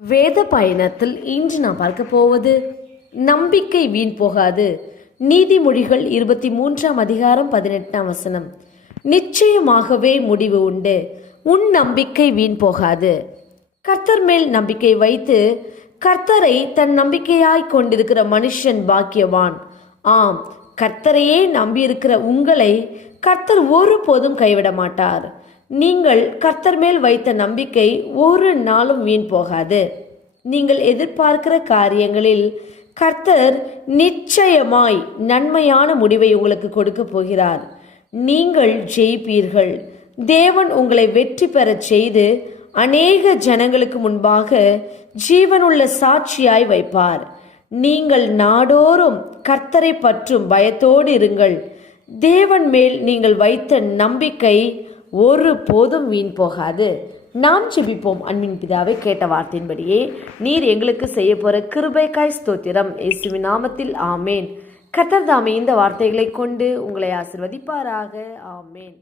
வேத பயணத்தில் இன்று நாம் பார்க்க போவது நம்பிக்கை வீண் போகாது. நீதிமொழிகள் இருபத்தி மூன்றாம் அதிகாரம் பதினெட்டாம் வசனம். நிச்சயமாகவே முடிவு உண்டு. உன் நம்பிக்கை வீண் போகாது. கர்த்தர் மேல் நம்பிக்கை வைத்து கர்த்தரை தன் நம்பிக்கையாய் கொண்டிருக்கிற மனுஷன் பாக்கியவான். ஆம் கர்த்தரையே நம்பியிருக்கிற உங்களை கர்த்தர் ஒருபோதும் கைவிட மாட்டார் நீங்கள் கர்த்தர் மேல் வைத்த நம்பிக்கை ஒரு நாளும் வீண் போகாது. நீங்கள் எதிர்பார்க்கிற காரியங்களில் கர்த்தர் நிச்சயமாய் நன்மையான முடிவை உங்களுக்கு கொடுக்க போகிறார். நீங்கள் ஜெயிப்பீர்கள். தேவன் உங்களை வெற்றி பெறச் செய்து அநேக ஜனங்களுக்கு முன்பாக ஜீவனுள்ள சாட்சியாய் வைப்பார். நீங்கள் நாடோறும் கர்த்தரை பற்றும் பயத்தோடு இருங்கள். தேவன் மேல் நீங்கள் வைத்த நம்பிக்கை ஒரு போதும் வீண் போகாது. நாம் செபிப்போம் அன்பின் பிதாவை கேட்ட வார்த்தையின்படியே நீர் எங்களுக்கு செய்ய போற கிருபைக்காய் ஸ்தோத்திரம். இயேசுவின் நாமத்தில் ஆமேன். கர்த்தர் தாமே இந்த வார்த்தைகளை கொண்டு உங்களை ஆசிர்வதிப்பாராக. ஆமேன்.